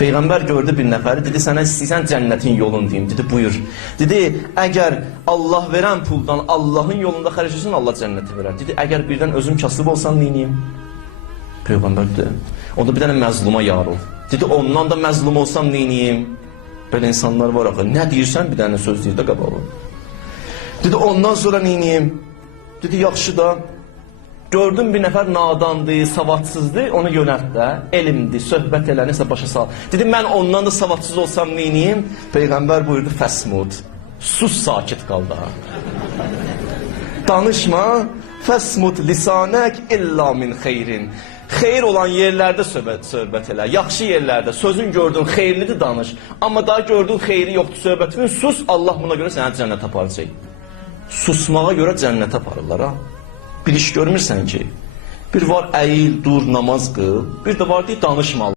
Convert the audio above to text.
Peyğəmbər gördü bir nəfəri, dedi sənə istəyirsən cənnətin yolunu deyim. Dedi buyur. Dedi əgər Allah verən puldan Allahın yolunda xərc Allah cənnəti verər. Dedi əgər birdən özüm kasıb olsam neyniyim? Peyğəmbər dedi. Onda bir dənə məzluma yar ol. Dedi ondan da məzlum olsam neyniyim? Belə insanlar var axı. Nə deyirsən bir dənə söz deyir də qabağa. Dedi ondan sonra neyniyim? Dedi yaxşı da Gördüm bir nəfər nadandı, savadsızdı, onu yönəlt də, elmdi, söhbət elə, başa sal. Dedi mən ondan da savadsız olsam neyniyim? Peyğəmbər buyurdu fəsmud. Sus sakit qal da. Danışma. Fəsmud lisanək illa min xeyrin. Xeyir olan yerlərdə söhbət, söhbət elə. Yaxşı yerlərdə sözün gördün xeyirlidir danış. Amma daha gördün xeyri yoxdur söhbətin. Sus Allah buna görə səni cənnətə aparacaq. Susmağa görə cənnətə aparırlar ha. Bir iş görmürsən ki. Bir var əyil, dur, namaz qıl. Bir də var deyir danışma.